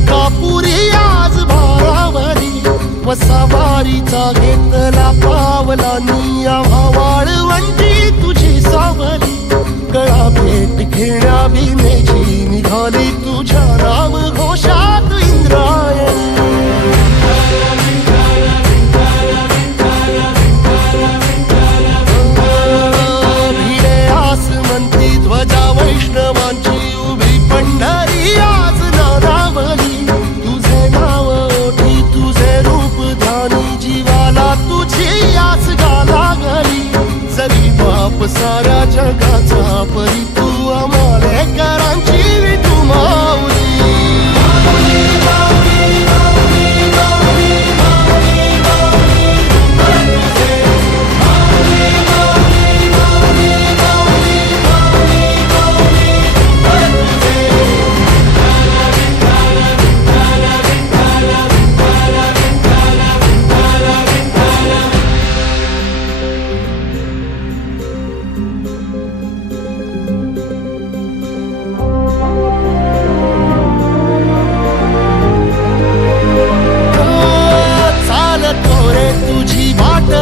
अंकापुरी आज भारावरी वसावारीचा घेतला पावला निया वाळवंटी तुझी सावली गळा भेट घेण्या बिनेची निघाली तुझ्या नाम घोषात इंद्रायणी भिडे आसमंती ध्वजा वैष्णवांची उभी पंढरी आज नादावली तुझे नाव ओठी तुझे रूप ध्यानी जीवाला तुझी आस गाला गली जरी बाप साऱ्या जगाचा परी तू आमालेकरांची विठू माऊली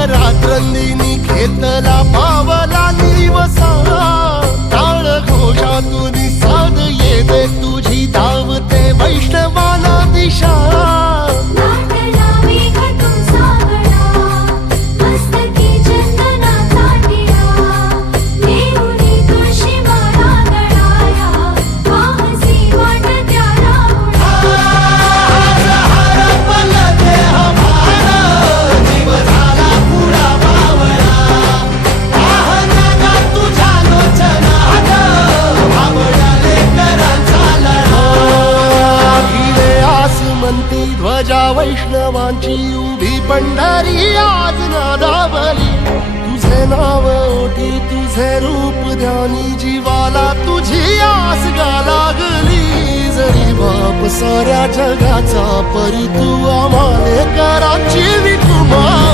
रात्रंदिनी घेतला पावला निवसा टाळ घोषातून साध येते तुझी धावते वैष्णवाला दिशा ध्वजा वैष्णवांची उभी पंढरी आज नादावली तुझे नाव ओठी तुझे रूप ध्यानी जीवाला तुझी आस गा लागली जरी बाप साऱ्या जगाचा परी तू आमालेकरांची विठू माऊली